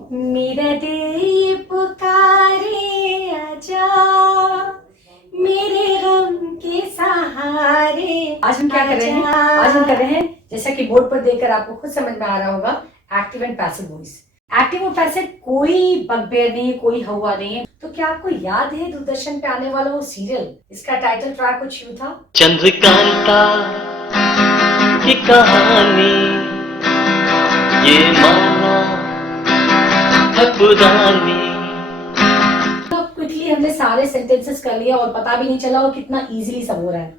मेरा दिल ये पुकारे आजा, मेरे गम के सहारे। आज हम क्या कर रहे हैं? आज हम कर रहे हैं, जैसा कि बोर्ड पर देखकर आपको खुद समझ में आ रहा होगा, active and passive voice. Active और पैसिव कोई बगबेर नहीं है, कोई हवा नहीं है। तो क्या आपको याद है दूरदर्शन पे आने वाला वो सीरियल, इसका टाइटल ट्रैक कुछ यूं था, चंद्रकांता की कहानी ये माना है पुरानी। तो क्विकली हमने सारे सेंटेंसेस कर लिया और पता भी नहीं चला और कितना इजीली सब हो रहा है।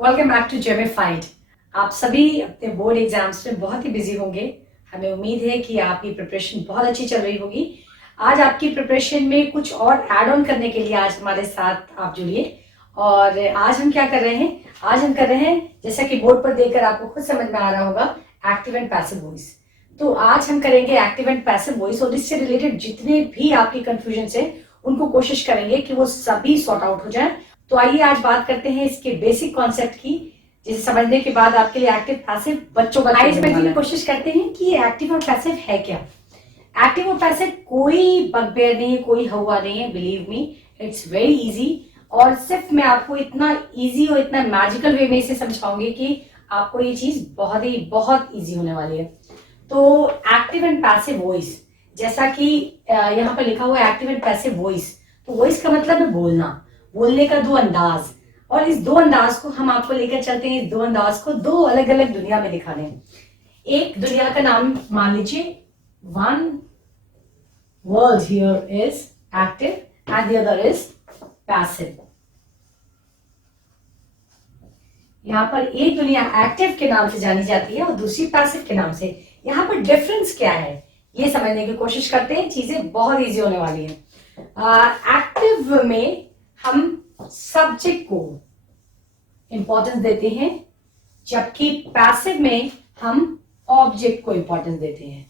Welcome back to Gemified. आप सभी अपने बोर्ड एग्जाम्स में बहुत ही बिजी होंगे। हमें उम्मीद है कि आपकी प्रिपरेशन बहुत अच्छी चल रही होगी। आज आपकी प्रिपरेशन में कुछ और ऐड ऑन करने के लिए आज हमारे साथ आप जुड़िए। और आज हम क्या कर रहे हैं? आज हम कर रहे हैं, जैसा कि बोर्ड पर देखकर आपको खुद समझ में आ रहा होगा, एक्टिव एंड पैसिव वॉइस। तो आज हम करेंगे एक्टिव एंड पैसिव वॉइस और इससे रिलेटेड जितने भी आपकी कंफ्यूजन है उनको कोशिश करेंगे कि वो सभी सॉर्ट आउट हो जाए। तो आइए आज बात करते हैं इसके बेसिक कॉन्सेप्ट की, जिसे समझने के बाद आपके लिए एक्टिव पैसिव बच्चों का समझने की कोशिश करते हैं कि एक्टिव और पैसिव है क्या। एक्टिव और पैसिव कोई बगबेर नहीं है, कोई हवा नहीं है। Believe me, it's very easy. और सिर्फ मैं आपको इतना इजी और इतना मैजिकल वे में इसे समझाऊंगी कि आपको ये चीज बहुत इजी होने वाली है। तो एक्टिव एंड पैसिव वॉइस, जैसा कि यहाँ पर लिखा हुआ है एक्टिव एंड पैसिव वॉइस, तो वॉइस का मतलब है बोलना, बोलने का दो अंदाज। और इस दो अंदाज को हम आपको लेकर चलते हैं, इस दो अंदाज को दो अलग अलग दुनिया में दिखाने हैं। एक दुनिया का नाम मान लीजिए, one world here is active and the other is passive. यहाँ पर एक दुनिया एक्टिव के नाम से जानी जाती है और दूसरी पैसिव के नाम से। यहाँ पर डिफरेंस क्या है ये समझने की कोशिश करते हैं, चीजें बहुत इजी होने वाली है। एक्टिव में हम सब्जेक्ट को इंपॉर्टेंस देते हैं, जबकि पैसिव में हम ऑब्जेक्ट को इंपॉर्टेंस देते हैं।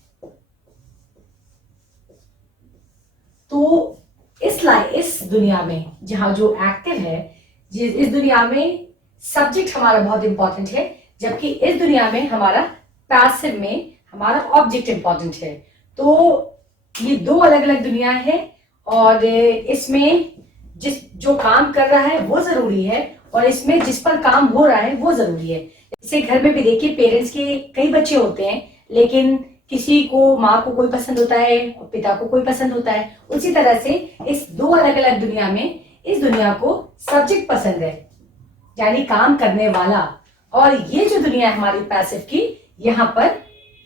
तो इस दुनिया में जहां जो एक्टिव है, इस दुनिया में सब्जेक्ट हमारा बहुत इंपॉर्टेंट है, जबकि इस दुनिया में हमारा पैसिव में हमारा ऑब्जेक्ट इंपॉर्टेंट है। तो ये दो अलग अलग दुनिया है और इसमें जो काम कर रहा है वो जरूरी है और इसमें जिस पर काम हो रहा है वो जरूरी है। जैसे घर में भी देखिए, पेरेंट्स के कई बच्चे होते हैं, लेकिन किसी को माँ को कोई पसंद होता है और पिता को कोई पसंद होता है। उसी तरह से इस दो अलग अलग दुनिया में इस दुनिया को सब्जेक्ट पसंद है, यानी काम करने वाला, और ये जो दुनिया है हमारी पैसिव की, यहाँ पर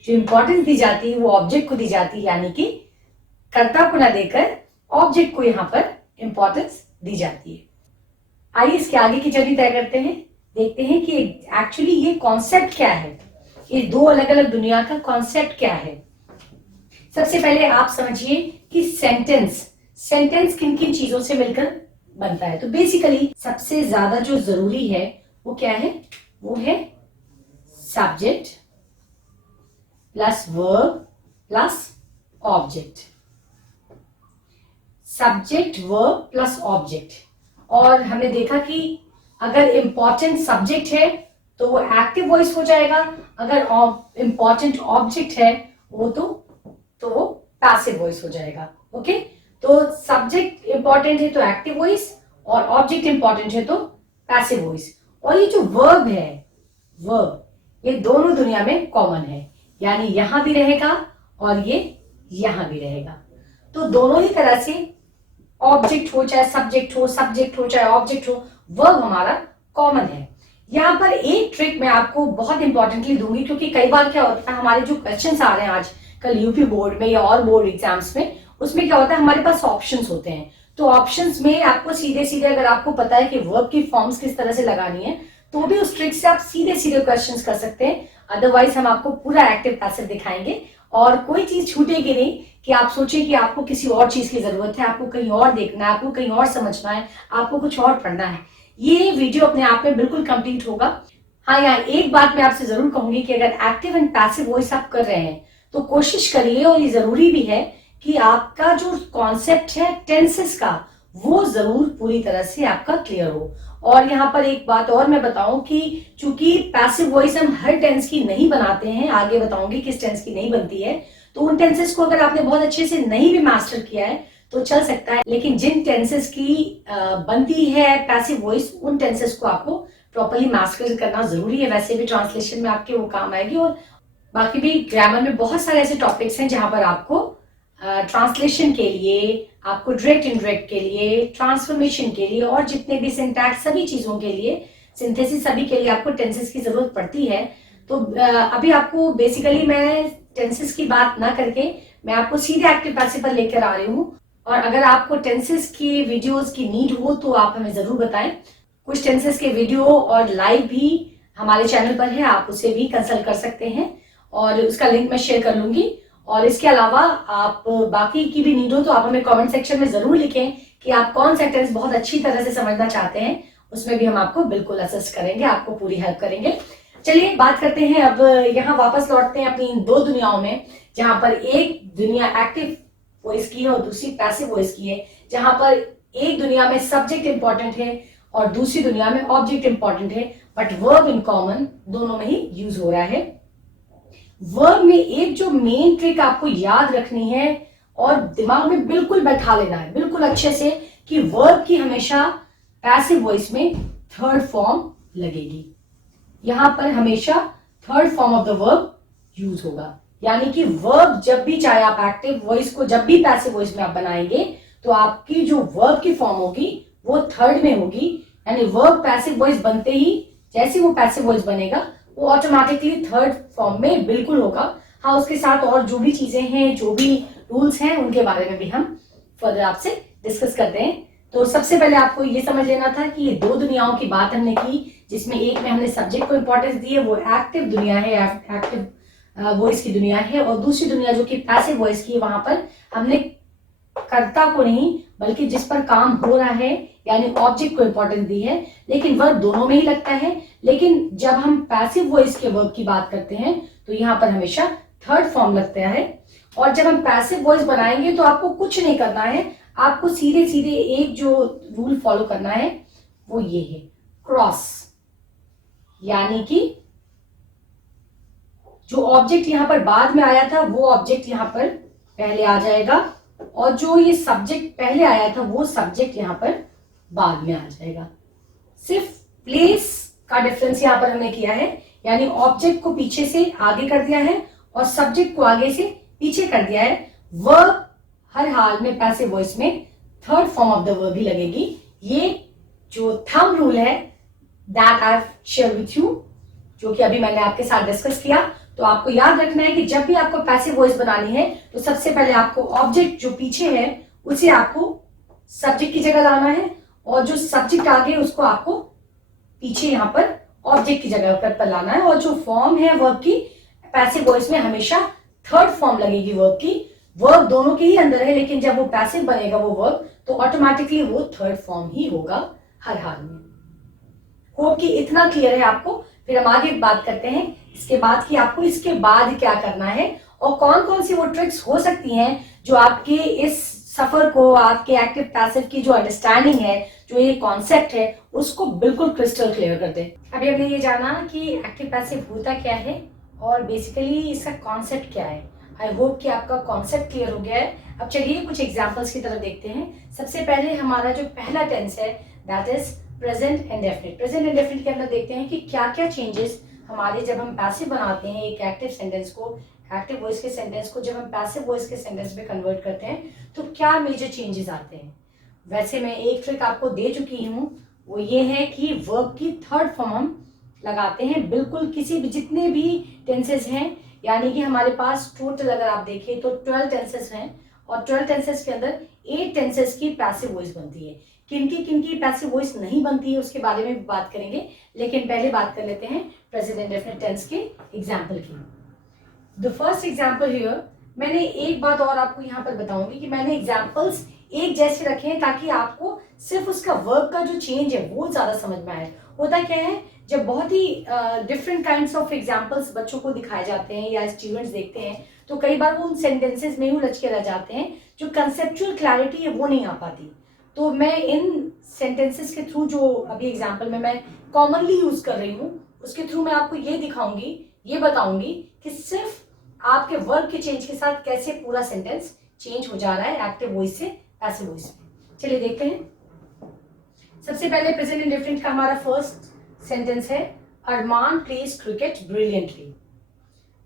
जो इंपॉर्टेंस दी जाती है वो ऑब्जेक्ट को दी जाती है, यानी कि कर्ता को ना देकर ऑब्जेक्ट को यहाँ पर इंपॉर्टेंस दी जाती है। आइए इसके आगे की जर्नी तय करते हैं, देखते हैं कि एक्चुअली ये कॉन्सेप्ट क्या है, ये दो अलग अलग दुनिया का कॉन्सेप्ट क्या है। सबसे पहले आप समझिए कि सेंटेंस किन किन चीजों से मिलकर बनता है। तो बेसिकली सबसे ज्यादा जो जरूरी है वो क्या है? वो है subject plus verb plus object. Subject, verb plus object. और हमने देखा कि अगर इंपॉर्टेंट सब्जेक्ट है तो वो एक्टिव वॉइस हो जाएगा, अगर इंपॉर्टेंट ऑब्जेक्ट है तो वो पैसिव वॉइस हो जाएगा। ओके, तो सब्जेक्ट इंपॉर्टेंट है तो एक्टिव वॉइस और ऑब्जेक्ट इंपॉर्टेंट है तो पैसिव वॉइस। और ये जो वर्ब है, ये दोनों दुनिया में कॉमन है, यानी यहां भी रहेगा और ये यहां भी रहेगा। तो दोनों ही तरह से ऑब्जेक्ट हो चाहे सब्जेक्ट हो, सब्जेक्ट हो चाहे ऑब्जेक्ट हो, वर्ब हमारा कॉमन है। यहाँ पर एक ट्रिक मैं आपको बहुत इंपॉर्टेंटली दूंगी, क्योंकि कई बार क्या होता है, हमारे जो क्वेश्चंस आ रहे हैं आज कल यूपी बोर्ड में या और बोर्ड एग्जाम्स में, उसमें क्या होता है हमारे पास ऑप्शंस होते हैं। तो ऑप्शंस में आपको सीधे सीधे, अगर आपको पता है कि वर्ब की फॉर्म्स किस तरह से लगानी है, तो भी उस ट्रिक से आप सीधे सीधे क्वेश्चंस कर सकते हैं। अदरवाइज हम आपको पूरा एक्टिव पैसिव दिखाएंगे और कोई चीज छूटेगी नहीं कि आप सोचें कि आपको किसी और चीज की जरूरत है, आपको कहीं और देखना है, आपको कहीं और समझना है, आपको कुछ और पढ़ना है। ये वीडियो अपने आप में बिल्कुल कंप्लीट होगा। हाँ, यहाँ एक बात मैं आपसे जरूर कहूंगी कि अगर एक्टिव एंड पैसिव वॉइस आप कर रहे हैं तो कोशिश करिए, और ये जरूरी भी है कि आपका जो कॉन्सेप्ट है टेंसेस का, वो जरूर पूरी तरह से आपका क्लियर हो। और यहाँ पर एक बात और मैं बताऊं कि चूंकि पैसिव वॉइस हम हर टेंस की नहीं बनाते हैं, आगे बताऊंगी किस टेंस की नहीं बनती है, तो उन टेंसेस को अगर आपने बहुत अच्छे से नहीं भी मास्टर किया है तो चल सकता है, लेकिन जिन टेंसेस की बनती है पैसिव वॉइस, उन टेंसेस को आपको प्रॉपरली मास्टर करना जरूरी है। वैसे भी ट्रांसलेशन में आपके वो काम आएगी, और बाकी भी ग्रामर में बहुत सारे ऐसे टॉपिक्स हैं जहां पर आपको ट्रांसलेशन के लिए, आपको डायरेक्ट इनडायरेक्ट के लिए, ट्रांसफॉर्मेशन के लिए, और जितने भी सिंटैक्स सभी चीजों के लिए, सिंथेसिस सभी के लिए आपको टेंसेस की जरूरत पड़ती है। तो अभी आपको बेसिकली मैं टेंसेस की बात ना करके मैं आपको सीधे एक्टिव पैसिव पर लेकर आ रही हूँ। और अगर आपको टेंसेस की वीडियोस की नीड हो तो आप हमें जरूर बताएं। कुछ टेंसेस के वीडियो और लाइव भी हमारे चैनल पर है, आप उसे भी कंसल्ट कर सकते हैं और उसका लिंक मैं शेयर कर लूंगी। और इसके अलावा आप बाकी की भी नीड हो तो आप हमें कमेंट सेक्शन में जरूर लिखें कि आप कौन सा टेंस बहुत अच्छी तरह से समझना चाहते हैं, उसमें भी हम आपको बिल्कुल असिस्ट करेंगे, आपको पूरी हेल्प करेंगे। चलिए बात करते हैं, अब यहाँ वापस लौटते हैं अपनी इन दो दुनियाओं में, जहां पर एक दुनिया एक्टिव वॉइस की है और दूसरी पैसिव वॉइस की है। जहां पर एक दुनिया में सब्जेक्ट इंपॉर्टेंट है और दूसरी दुनिया में ऑब्जेक्ट इंपॉर्टेंट है, बट वर्ब इन कॉमन दोनों में ही यूज हो रहा है। वर्ब में एक जो मेन ट्रिक आपको याद रखनी है और दिमाग में बिल्कुल बैठा लेना है बिल्कुल अच्छे से, कि वर्ब की हमेशा पैसिव वॉइस में थर्ड फॉर्म लगेगी। यहां पर हमेशा third form of the verb use होगा, यानी कि वर्ब जब भी, चाहे आप एक्टिव वॉइस को जब भी पैसिव वॉइस में आप बनाएंगे तो आपकी जो वर्ब की फॉर्म होगी वो थर्ड में होगी। यानी वर्ब पैसिव वॉइस बनते ही जैसे वो पैसिव वॉइस बनेगा वो ऑटोमेटिकली थर्ड फॉर्म में बिल्कुल होगा। हाँ, उसके साथ और जो भी चीजें हैं, जो भी रूल्स हैं, उनके बारे में भी हम फर्दर आपसे डिस्कस करते हैं। तो सबसे पहले आपको ये समझ लेना था कि ये दो दुनियाओं की बात हमने की, जिसमें एक में हमने सब्जेक्ट को इंपॉर्टेंस दी है, वो एक्टिव दुनिया है, एक्टिव वॉइस की दुनिया है, और दूसरी दुनिया जो कि पैसिव वॉइस की है, वहां पर हमने कर्ता को नहीं बल्कि जिस पर काम हो रहा है यानी ऑब्जेक्ट को इंपॉर्टेंस दी है। लेकिन वर्ब दोनों में ही लगता है, लेकिन जब हम पैसिव वॉइस के वर्ब की बात करते हैं तो यहाँ पर हमेशा थर्ड फॉर्म लगता है। और जब हम पैसिव वॉइस बनाएंगे तो आपको कुछ नहीं करना है, आपको सीधे सीधे एक जो रूल फॉलो करना है वो ये है, क्रॉस। यानी कि जो ऑब्जेक्ट यहां पर बाद में आया था वो ऑब्जेक्ट यहां पर पहले आ जाएगा, और जो ये सब्जेक्ट पहले आया था वो सब्जेक्ट यहां पर बाद में आ जाएगा। सिर्फ प्लेस का डिफरेंस यहां पर हमने किया है, यानी ऑब्जेक्ट को पीछे से आगे कर दिया है और सब्जेक्ट को आगे से पीछे कर दिया है। वर्ब हर हाल में पैसिव वॉइस में third form of the verb ही लगेगी। ये जो थंब रूल है that I share with you, जो कि अभी मैंने आपके साथ डिस्कस किया, तो आपको याद रखना है कि जब भी आपको पैसिव वॉइस बनानी है तो सबसे पहले आपको ऑब्जेक्ट जो पीछे है उसे आपको सब्जेक्ट की जगह लाना है, और जो सब्जेक्ट आगे उसको आपको पीछे यहां पर ऑब्जेक्ट की जगह पर लाना है। और जो फॉर्म है वर्ब की पैसिव वॉइस में हमेशा थर्ड फॉर्म लगेगी वर्ब की। वर्ब दोनों के ही अंदर है, लेकिन जब वो पैसिव बनेगा वो वर्ब, तो ऑटोमेटिकली वो थर्ड फॉर्म ही होगा हर हाल में। होप कि इतना क्लियर है आपको। फिर हम आगे बात करते हैं इसके बाद कि आपको इसके बाद क्या करना है और कौन कौन सी वो ट्रिक्स हो सकती हैं जो आपके इस सफर को, आपके एक्टिव पैसिव की जो अंडरस्टैंडिंग है, जो ये कॉन्सेप्ट है, उसको बिल्कुल क्रिस्टल क्लियर कर दे। अभी हमने ये जाना कि एक्टिव पैसिव होता क्या है और बेसिकली इसका कॉन्सेप्ट क्या है। आई होप कि आपका कॉन्सेप्ट क्लियर हो गया है। अब चलिए कुछ एग्जांपल्स की तरफ देखते हैं। सबसे पहले हमारा जो पहला टेंस है that is present indefinite. Present indefinite के अंदर देखते हैं कि क्या क्या चेंजेस हमारे जब हम पैसिव बनाते हैं एक एक्टिव सेंटेंस को, एक्टिव वॉइस के सेंटेंस को जब हम पैसिव वॉइस के सेंटेंस में कन्वर्ट करते हैं तो क्या मेजर चेंजेस आते हैं। वैसे मैं एक ट्रिक आपको दे चुकी हूँ, वो ये है कि वर्ब की थर्ड फॉर्म हम लगाते हैं बिल्कुल किसी भी, जितने भी टेंसेस हैं, यानी कि हमारे पास टोटल अगर आप देखें तो 12 टेंसेस हैं, और 12 टेंसेस के अंदर 8 टेंसेस की पैसिव वॉइस बनती है। किनकी पैसिव वॉइस नहीं बनती है उसके बारे में भी बात करेंगे, लेकिन पहले बात कर लेते हैं प्रेजेंट इंडेफिनिट टेंस के एग्जाम्पल की। द फर्स्ट एग्जाम्पल हियर, मैंने एक बात और आपको यहाँ पर बताऊंगी कि मैंने एग्जाम्पल्स एक जैसे रखे हैं ताकि आपको सिर्फ उसका वर्ब का जो चेंज है वो ज्यादा समझ में आए। होता क्या है, जब बहुत ही डिफरेंट काइंड्स ऑफ एग्जाम्पल्स बच्चों को दिखाए जाते हैं या स्टूडेंट्स देखते हैं तो कई बार वो उन सेंटेंसेस में ही उलझ के रह जाते हैं, जो कंसेप्चुअल क्लैरिटी है वो नहीं आ पाती। तो मैं इन सेंटेंसेस के थ्रू जो अभी एग्जाम्पल में मैं कॉमनली यूज कर रही हूँ उसके थ्रू मैं आपको ये दिखाऊंगी, ये बताऊंगी कि सिर्फ आपके वर्ब के चेंज के साथ कैसे पूरा सेंटेंस चेंज हो जा रहा है एक्टिव वॉइस से पैसिव वॉइस में। चलिए देखते हैं। सबसे पहले प्रेजेंट इंडेफिनिट का हमारा फर्स्ट सेंटेंस है, अरमान प्लेज क्रिकेट ब्रिलियंटली।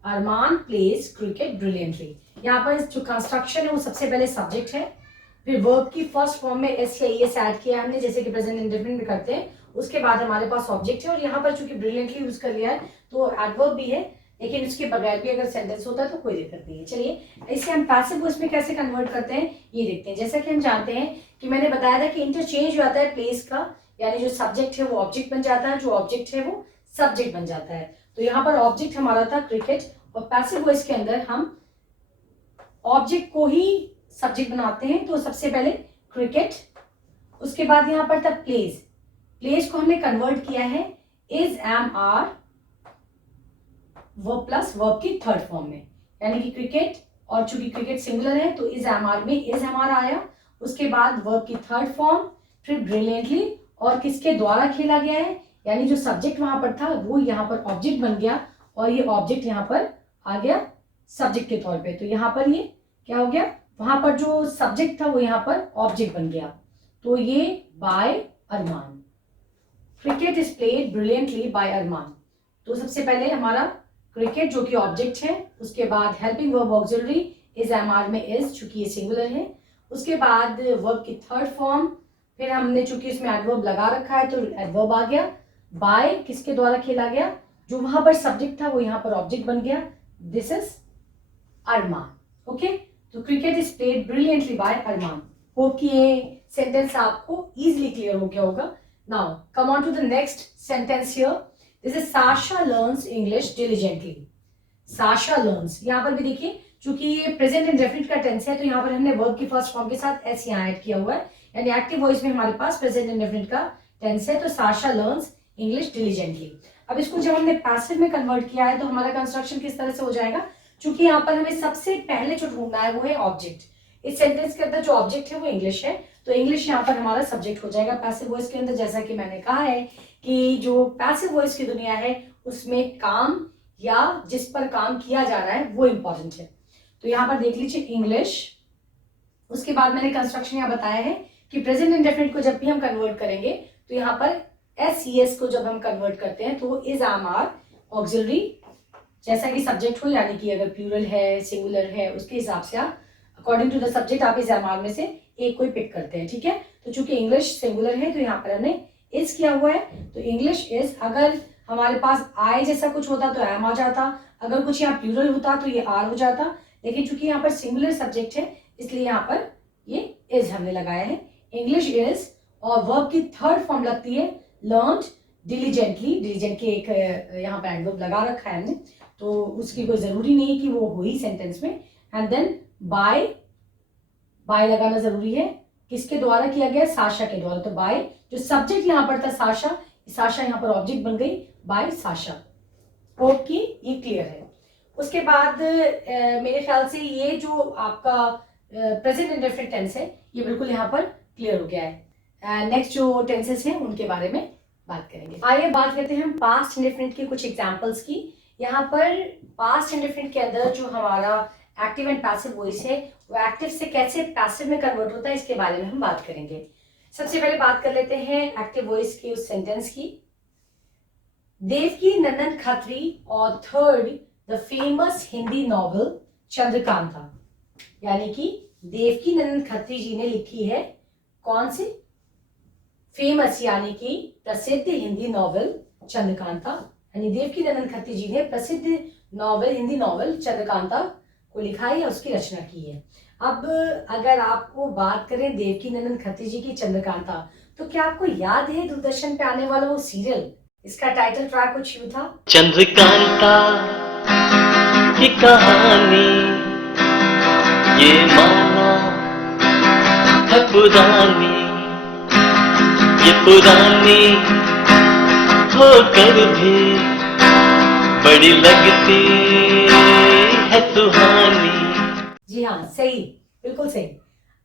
अरमान प्लेज क्रिकेट ब्रिलियंटली। यहाँ पर जो कंस्ट्रक्शन है वो सबसे पहले सब्जेक्ट है, फिर वर्ब की फर्स्ट फॉर्म में एस या ईएस ऐड किया हमने, जैसे कि प्रेजेंट इंडेफिनिट में करते हैं। उसके बाद हमारे पास ऑब्जेक्ट है और यहाँ पर चूंकि ब्रिलियंटली यूज कर लिया है तो एडवर्ब भी है, लेकिन उसके बगैर भी अगर सेंटेंस होता है तो कोई दिक्कत नहीं है। चलिए इसे हम पैसिव वॉइस में कैसे कन्वर्ट करते हैं ये देखते हैं। जैसा कि हम जानते हैं कि मैंने बताया था कि इंटरचेंज हो जाता है प्लेस का, यानी जो सब्जेक्ट है वो ऑब्जेक्ट बन जाता है, जो ऑब्जेक्ट है वो सब्जेक्ट बन जाता है। तो यहाँ पर ऑब्जेक्ट हमारा था क्रिकेट और पैसिव वॉइस के अंदर हम ऑब्जेक्ट को ही सब्जेक्ट बनाते हैं। तो सबसे पहले क्रिकेट, उसके बाद यहाँ पर था प्लेज। प्लेज को हमने कन्वर्ट किया है is am are verb plus verb की थर्ड फॉर्म में, यानी कि क्रिकेट, और चूंकि क्रिकेट सिंगुलर है तो इज एम आर में इज एम आर आया, उसके बाद वर्ब की थर्ड फॉर्म, फिर ब्रिलियंटली, और किसके द्वारा खेला गया है, यानी जो सब्जेक्ट वहां पर था वो यहाँ पर ऑब्जेक्ट बन गया और ये ऑब्जेक्ट यहाँ पर आ गया सब्जेक्ट के तौर पे। तो यहाँ पर ये क्या हो गया, वहां पर जो सब्जेक्ट था वो यहाँ पर ऑब्जेक्ट बन गया। तो ये by Arman, cricket is played brilliantly by Arman. तो सबसे पहले हमारा क्रिकेट जो कि ऑब्जेक्ट है, उसके बाद helping verb auxiliary is am are में इज, चूंकि ये सिंगुलर है, उसके बाद वर्ब की थर्ड फॉर्म, फिर हमने चूंकि इसमें एडवर्ब लगा रखा है तो एडवर्ब आ गया, बाय किसके द्वारा खेला गया, जो वहां पर सब्जेक्ट था वो यहाँ पर ऑब्जेक्ट बन गया, दिस इज अरमान। ओके, तो cricket is played brilliantly by Arman. Hope कि ये सेंटेंस आपको इजीली क्लियर हो गया होगा। Now come on to the next sentence here. This is Sasha learns English diligently. Sasha learns, यहाँ पर भी देखिए चूंकि ये प्रेजेंट इंडेफिनिट का टेंस है तो यहाँ पर हमने वर्ब की फर्स्ट फॉर्म के साथ एस यहाँ ऐड किया हुआ है, यानी एक्टिव वॉइस में हमारे पास प्रेजेंट इंडेफिनिट का टेंस है। तो साशा लर्न्स इंग्लिश डिलिजेंटली। अब इसको जब हमने पैसिव में कन्वर्ट किया है तो हमारा कंस्ट्रक्शन किस तरह से हो जाएगा, चूंकि यहाँ पर हमें सबसे पहले जो ढूंढना है वो है ऑब्जेक्ट। इस सेंटेंस के अंदर जो ऑब्जेक्ट है वो इंग्लिश है, तो इंग्लिश यहाँ पर हमारा सब्जेक्ट हो जाएगा पैसिव वॉइस के अंदर। जैसा कि मैंने कहा है कि जो पैसिव वॉइस की दुनिया है उसमें काम या जिस पर काम किया जा रहा है वो इंपॉर्टेंट है। तो यहाँ पर देख लीजिए इंग्लिश, उसके बाद मैंने कंस्ट्रक्शन यहाँ बताया है कि प्रेजेंट इंडेफिनिट को जब भी हम कन्वर्ट करेंगे तो यहाँ पर एस ई एस को जब हम कन्वर्ट करते हैं तो इज एम आर ऑक्सिलरी, जैसा कि सब्जेक्ट हो, यानी कि अगर प्लूरल है सिंगुलर है उसके हिसाब से आप अकॉर्डिंग टू द सब्जेक्ट आप इज एम आर में से एक कोई पिक करते हैं। ठीक है, तो चूंकि इंग्लिश सिंगुलर है तो यहाँ पर हमने इज किया हुआ है, तो इंग्लिश इज। अगर हमारे पास आई जैसा कुछ होता तो एम आ जाता, अगर कुछ यहाँ प्लूरल होता तो ये आर हो जाता, लेकिन चूंकि यहाँ पर सिंगुलर सब्जेक्ट है इसलिए यहाँ पर ये इज हमने लगाया है, इंग्लिश इज। और वर्ब की थर्ड फॉर्म लगती है लर्न्ड डिलीजेंटली। डिलीजेंटली एक यहाँ पर एडवर्ब लगा रखा है हमने, तो उसकी कोई जरूरी नहीं कि वो हो ही सेंटेंस में। एंड देन बाय, बाय लगाना जरूरी है, किसके द्वारा किया गया, साशा के द्वारा। तो बाय, जो सब्जेक्ट यहाँ पर था साशा, साशा यहाँ पर ऑब्जेक्ट बन गई बाय साशा। होप कि ये क्लियर है। उसके बाद मेरे ख्याल से ये जो आपका प्रेजेंट इंडेफिनिट टेंस है ये बिल्कुल यहाँ पर क्लियर हो गया है। नेक्स्ट जो टेंसेस हैं उनके बारे में बात करेंगे। आइए बात करते हैं हम पास्ट इंडेफिनिट के कुछ एग्जांपल्स की। यहाँ पर पास्ट इंडेफिनिट के अंदर जो हमारा एक्टिव एंड पैसिव वॉइस है वो एक्टिव से कैसे पैसिव में कन्वर्ट होता है इसके बारे में हम बात करेंगे। सबसे पहले बात कर लेते हैं एक्टिव वॉइस की उस सेंटेंस की। Devaki Nandan Khatri authored the famous Hindi novel Chandrakanta, यानी कि देवकी नंदन खत्री जी ने लिखी है कौन सी, फेमस यानी कि प्रसिद्ध हिंदी नॉवल चंद्रकांता, यानी देवकी नंदन खत्री जी ने प्रसिद्ध नॉवल हिंदी नॉवल चंद्रकांता को लिखा है या उसकी रचना की है। अब अगर आपको बात करें देवकी नंदन खत्री जी की चंद्रकांता, तो क्या आपको याद है दूरदर्शन पे आने वाला वो सीरियल, इसका टाइटल ट्रैक कुछ यूं था, चंद्रकांता की कहानी ये माना है पुरानी, ये पुरानी होकर भी बड़ी लगती है सुहानी। जी हाँ सही, बिल्कुल सही।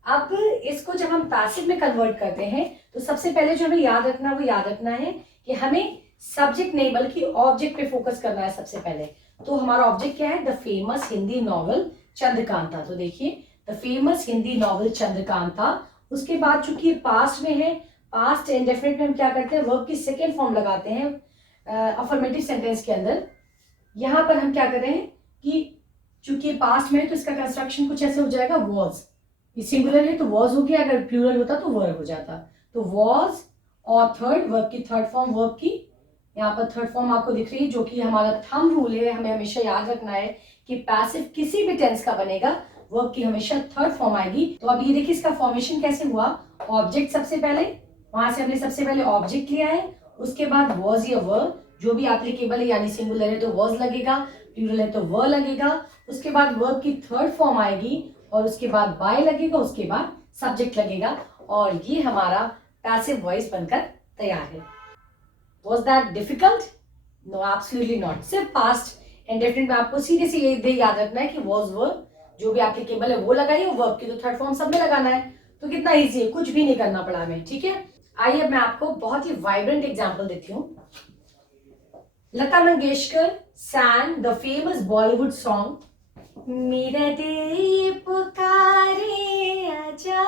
अब इसको जब हम पैसिव में कन्वर्ट करते हैं तो सबसे पहले जो हमें याद रखना है कि हमें सब्जेक्ट नहीं बल्कि ऑब्जेक्ट पे फोकस करना है सबसे पहले। तो हमारा ऑब्जेक्ट क्या है? The famous Hindi novel Chandrakanta. तो देखिए the famous Hindi novel Chandrakanta. उसके बाद चूंकि पास्ट में है, पास्ट इंडेफिनिट में हम क्या करते हैं? वर्ब की सेकेंड फॉर्म लगाते हैं अफर्मेटिव सेंटेंस के अंदर। यहाँ पर हम क्या कर रहे हैं कि चूंकि पास्ट में है तो इसका कंस्ट्रक्शन कुछ ऐसे हो जाएगा, वॉज। ये सिंगुलर है तो वॉज हो गया, अगर प्लूरल होता तो वर हो जाता। तो वॉज और थर्ड वर्ब की थर्ड फॉर्म, वर्ब की यहाँ पर थर्ड फॉर्म आपको दिख रही है, जो कि हमारा थंब रूल है। हमें हमेशा याद रखना है कि पैसिव किसी भी टेंस का बनेगा, वर्ब की हमेशा थर्ड फॉर्म आएगी। तो अब ये देखिए इसका फॉर्मेशन कैसे हुआ। ऑब्जेक्ट सबसे पहले, वहां से हमने सबसे पहले ऑब्जेक्ट लिया है, उसके बाद वॉज या वर जो भी एप्लीकेबल है, यानी सिंगुलर है तो वॉज लगेगा, प्लूरल है तो वर लगेगा। उसके बाद वर्ब की थर्ड फॉर्म आएगी और उसके बाद बाय लगेगा, उसके बाद सब्जेक्ट लगेगा और ये हमारा पैसिव वॉइस बनकर तैयार है। Was that difficult? No, absolutely not. सिर्फ पास्ट इंडेफिनिट में आपको सीधे से ये याद रखना है कि was verb जो भी एप्लीकेबल है वो लगाइए और वर्ब की तो थर्ड फॉर्म सब में लगाना है। तो कितना इजी है, कुछ भी नहीं करना पड़ा हमें। ठीक है, आइए अब मैं आपको बहुत ही वाइब्रेंट एग्जांपल देती हूँ। लता Mangeshkar sang the famous Bollywood song मेरा दिल पुकारे आजा,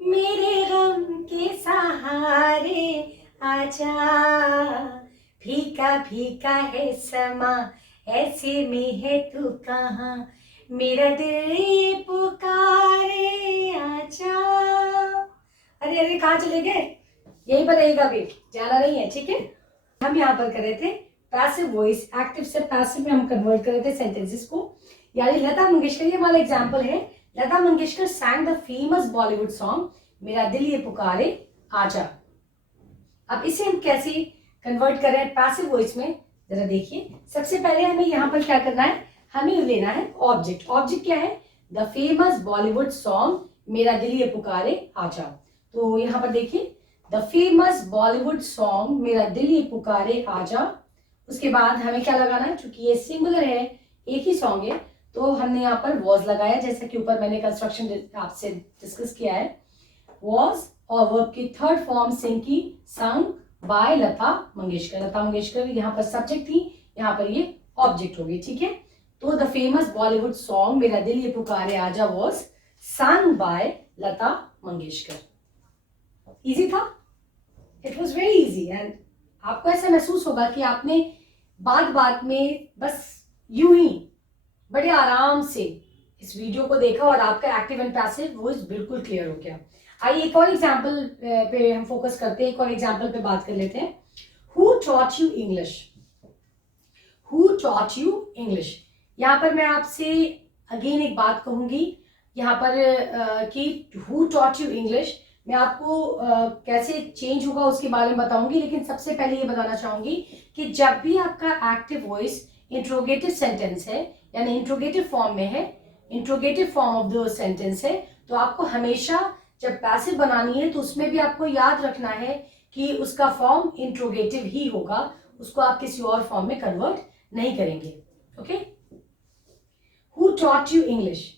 मेरे गम के सहारे आजा, फीका फीका है समा ऐसे में है तू कहाँ, मेरा दिल पुकारे आजा। अरे अरे कहाँ चले गए? यहीं पर रहेगा, भी जाना नहीं है। ठीक है, हम यहाँ पर कर रहे थे पैसिव वॉइस, एक्टिव से पैसिव में हम कन्वर्ट कर रहे थे सेंटेंसेस को। यानी लता मंगेशकर, ये वाला एग्जांपल है, Lata Mangeshkar sang the famous Bollywood song मेरा दिल ये पुकारे आजा। अब इसे हम कैसे कन्वर्ट कर रहे हैं पैसिव वॉइस में, जरा देखिए। सबसे पहले हमें यहाँ पर क्या करना है, हमें लेना है ऑब्जेक्ट। ऑब्जेक्ट क्या है? द फेमस बॉलीवुड सॉन्ग मेरा दिल ये पुकारे आजा। तो यहाँ पर देखिए द फेमस बॉलीवुड सॉन्ग मेरा दिल ये पुकारे आजा। उसके बाद हमें क्या लगाना है, क्योंकि ये सिंगुलर है, एक ही सॉन्ग है, तो हमने यहाँ पर वॉज लगाया, जैसा कि ऊपर मैंने कंस्ट्रक्शन आपसे डिस्कस किया है। वॉज और वर्ब की थर्ड फॉर्म सिंग की, संग बाय लता मंगेशकर। लता मंगेशकर यहाँ पर सब्जेक्ट थी, यहाँ पर ये ऑब्जेक्ट होगी। ठीक है, तो द फेमस बॉलीवुड सॉन्ग मेरा दिल ये पुकारे आजा was sung by Lata Mangeshkar. Easy था, it was very easy. And आपको ऐसा महसूस होगा कि आपने बात बात में बस यूं ही बड़े आराम से इस वीडियो को देखा और आपका एक्टिव एंड पैसिव वॉइस बिल्कुल क्लियर हो गया। आइए एक और एग्जाम्पल पे हम फोकस करते हैं, एक और एग्जाम्पल पे बात कर लेते हैं। Who taught you English? Who taught you English? यहाँ पर मैं आपसे अगेन एक बात कहूंगी यहाँ पर कि हु टॉट यू इंग्लिश मैं आपको कैसे चेंज होगा उसके बारे में बताऊंगी, लेकिन सबसे पहले ये बताना चाहूंगी कि जब भी आपका एक्टिव वॉइस इंट्रोगेटिव सेंटेंस है, यानी इंट्रोगेटिव फॉर्म में है, interrogative form of the sentence है, तो आपको हमेशा जब पैसिव बनानी है तो उसमें भी आपको याद रखना है कि उसका फॉर्म इंट्रोगेटिव ही होगा, उसको आप किसी और फॉर्म में कन्वर्ट नहीं करेंगे। Okay, who taught you English?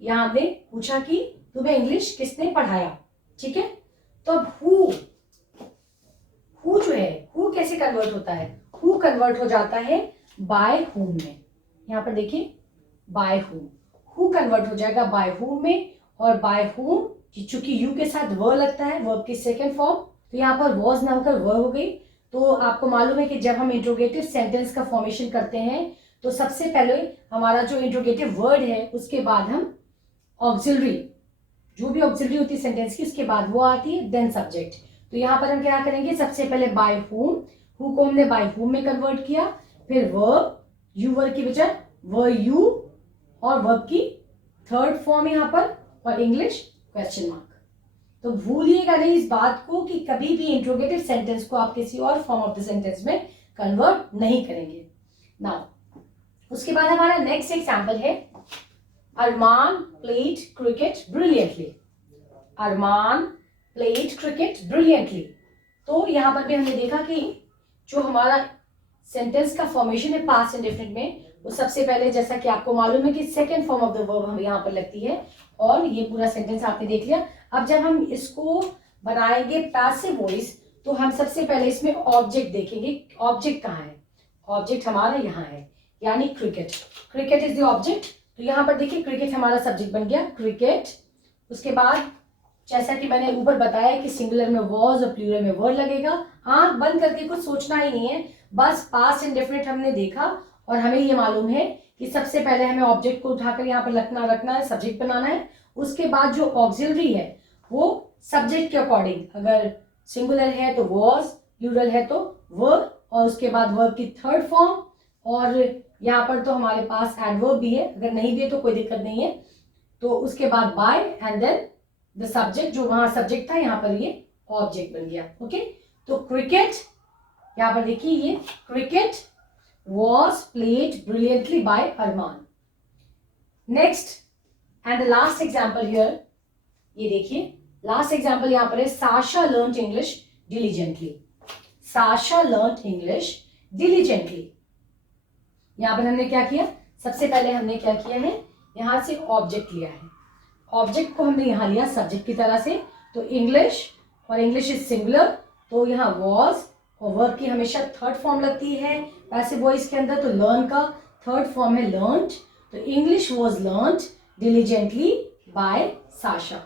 यहां हमने पूछा कि तुम्हें इंग्लिश किसने पढ़ाया। ठीक है, तो अब हु जो है, हु कैसे कन्वर्ट होता है? हु कन्वर्ट हो जाता है बाय हुम में। यहाँ पर देखिए बाय हुम, हु कन्वर्ट हो जाएगा बाय हुम में, और बाय हुम चूंकि यू के साथ वर लगता है, वर्ब की सेकेंड फॉर्म, तो यहाँ पर वॉज ना होकर वर हो गई। तो आपको मालूम है कि जब हम इंट्रोगेटिव सेंटेंस का फॉर्मेशन करते हैं तो सबसे पहले हमारा जो इंट्रोगेटिव वर्ड है उसके बाद हम ऑक्सिलरी, जो भी ऑक्सिलरी होती है सेंटेंस की, उसके बाद वो आती है, देन सब्जेक्ट। तो यहाँ पर हम क्या करेंगे, सबसे पहले बाय हुम, हु को हमने बाय हुम में कन्वर्ट किया, फिर वर्ब, यू वर्ब की बजाय वर यू, और वर्ब की थर्ड फॉर्म यहाँ पर, और इंग्लिश क्वेश्चन मार्क। तो भूलिएगा नहीं इस बात को कि कभी भी इंट्रोगेटिव सेंटेंस को आप किसी और फॉर्म ऑफ द सेंटेंस में कन्वर्ट नहीं करेंगे। नाउ उसके बाद हमारा नेक्स्ट एग्जांपल है, अरमान प्लेड क्रिकेट ब्रिलियंटली। अरमान प्लेड क्रिकेट ब्रिलियंटली। तो यहां पर भी हमने देखा कि जो हमारा सेंटेंस का फॉर्मेशन है पास्ट इंडेफिनिट में, वो सबसे पहले जैसा कि आपको मालूम है कि second form of the verb हम यहाँ पर लगती है, और ये पूरा सेंटेंस आपने देख लिया। अब जब हम इसको बनाएंगे पैसिव वॉइस, तो हम सबसे पहले इसमें ऑब्जेक्ट देखेंगे। ऑब्जेक्ट कहाँ है? ऑब्जेक्ट हमारा यहाँ है, यानी cricket. Cricket is the object. तो यहाँ पर देखिए क्रिकेट हमारा सब्जेक्ट बन गया, क्रिकेट। उसके बाद जैसा कि मैंने ऊपर बताया कि सिंगुलर में वॉज और प्लूरल में वर लगेगा। आंख बंद करके कुछ सोचना ही नहीं है, बस पास्ट इंडेफिनिट हमने देखा और हमें ये मालूम है कि सबसे पहले हमें ऑब्जेक्ट को उठाकर यहाँ पर रखना है, सब्जेक्ट बनाना है। उसके बाद जो ऑक्सिलरी है वो सब्जेक्ट के अकॉर्डिंग, अगर सिंगुलर है तो वॉज, प्लूरल है तो वर, और उसके बाद वर्ब की थर्ड फॉर्म, और यहाँ पर तो हमारे पास एडवर्ब भी है, अगर नहीं भी है तो कोई दिक्कत नहीं है। तो उसके बाद by and then the subject, जो वहां सब्जेक्ट था यहाँ पर ये ऑब्जेक्ट बन गया। ओके, तो क्रिकेट, यहाँ पर देखिए ये cricket was played brilliantly by Arman. Next and the last example here, ये देखिए लास्ट एग्जाम्पल यहाँ पर है, Sasha learnt English diligently. Sasha learnt English diligently. यहाँ पर हमने क्या किया? सबसे पहले हमने क्या किया है, यहाँ से ऑब्जेक्ट लिया है। ऑब्जेक्ट को हमने यहाँ लिया सब्जेक्ट की तरह से, तो इंग्लिश, और इंग्लिश इज सिंगुलर, तो यहाँ वॉज, और वर्ब की हमेशा थर्ड फॉर्म लगती है पैसिव वॉइस के अंदर, तो लर्न का थर्ड फॉर्म है लर्न्ड। तो English was learned diligently by Sasha.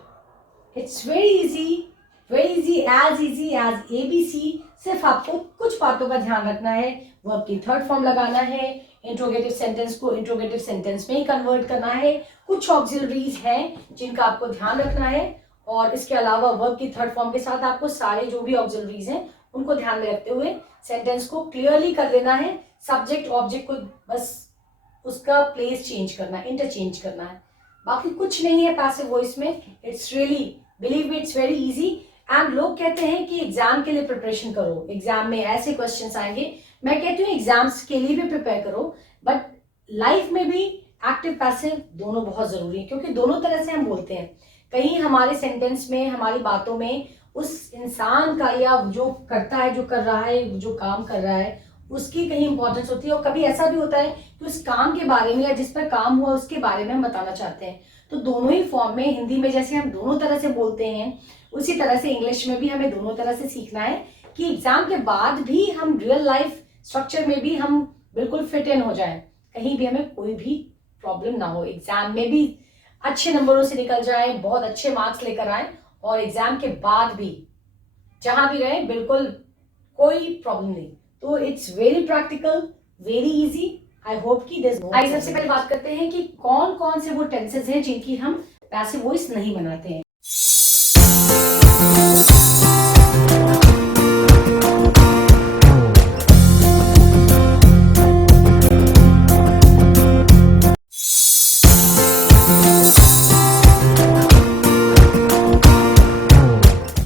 It's very easy as ABC। सिर्फ आपको कुछ बातों का ध्यान रखना है, वर्ब की थर्ड फॉर्म लगाना है, इंट्रोगेटिव सेंटेंस को इंट्रोगेटिव सेंटेंस में ही कन्वर्ट करना है, कुछ ऑक्सिलरीज हैं जिनका आपको ध्यान रखना है, और इसके अलावा वर्ब की थर्ड फॉर्म के साथ आपको सारे जो भी ऑक्सिलरीज हैं उनको ध्यान में रखते हुए सेंटेंस को क्लियरली कर देना है। सब्जेक्ट ऑब्जेक्ट को बस उसका प्लेस चेंज करना है, इंटरचेंज करना है, बाकी कुछ नहीं है पैसिव वॉइस में। It's really, believe me, it's very easy. And लोग कहते हैं कि एग्जाम के लिए प्रिपरेशन करो, एग्जाम में ऐसे क्वेश्चंस आएंगे। मैं कहती हूँ एग्जाम्स के लिए भी प्रिपेयर करो, बट लाइफ में भी एक्टिव पैसिव दोनों बहुत जरूरी है, क्योंकि दोनों तरह से हम बोलते हैं। कहीं हमारे सेंटेंस में, हमारी बातों में उस इंसान का, या जो करता है, जो कर रहा है, जो काम कर रहा है, उसकी कहीं इंपॉर्टेंस होती है, और कभी ऐसा भी होता है कि उस काम के बारे में या जिस पर काम हुआ उसके बारे में हम बताना चाहते हैं। तो दोनों ही फॉर्म में, हिंदी में जैसे हम दोनों तरह से बोलते हैं, उसी तरह से इंग्लिश में भी हमें दोनों तरह से सीखना है, कि एग्जाम के बाद भी हम रियल लाइफ स्ट्रक्चर में भी हम बिल्कुल फिट इन हो जाए, कहीं भी हमें कोई भी प्रॉब्लम ना हो, एग्जाम में भी अच्छे नंबरों से निकल जाए, बहुत अच्छे मार्क्स लेकर आए, और एग्जाम के बाद भी जहां भी रहे बिल्कुल कोई प्रॉब्लम नहीं। तो it's very practical, very easy. I hope कि दिस। आइए सबसे पहले बात करते हैं कि कौन कौन से वो टेंसेस हैं जिनकी हम पैसिव वॉइस नहीं बनाते हैं।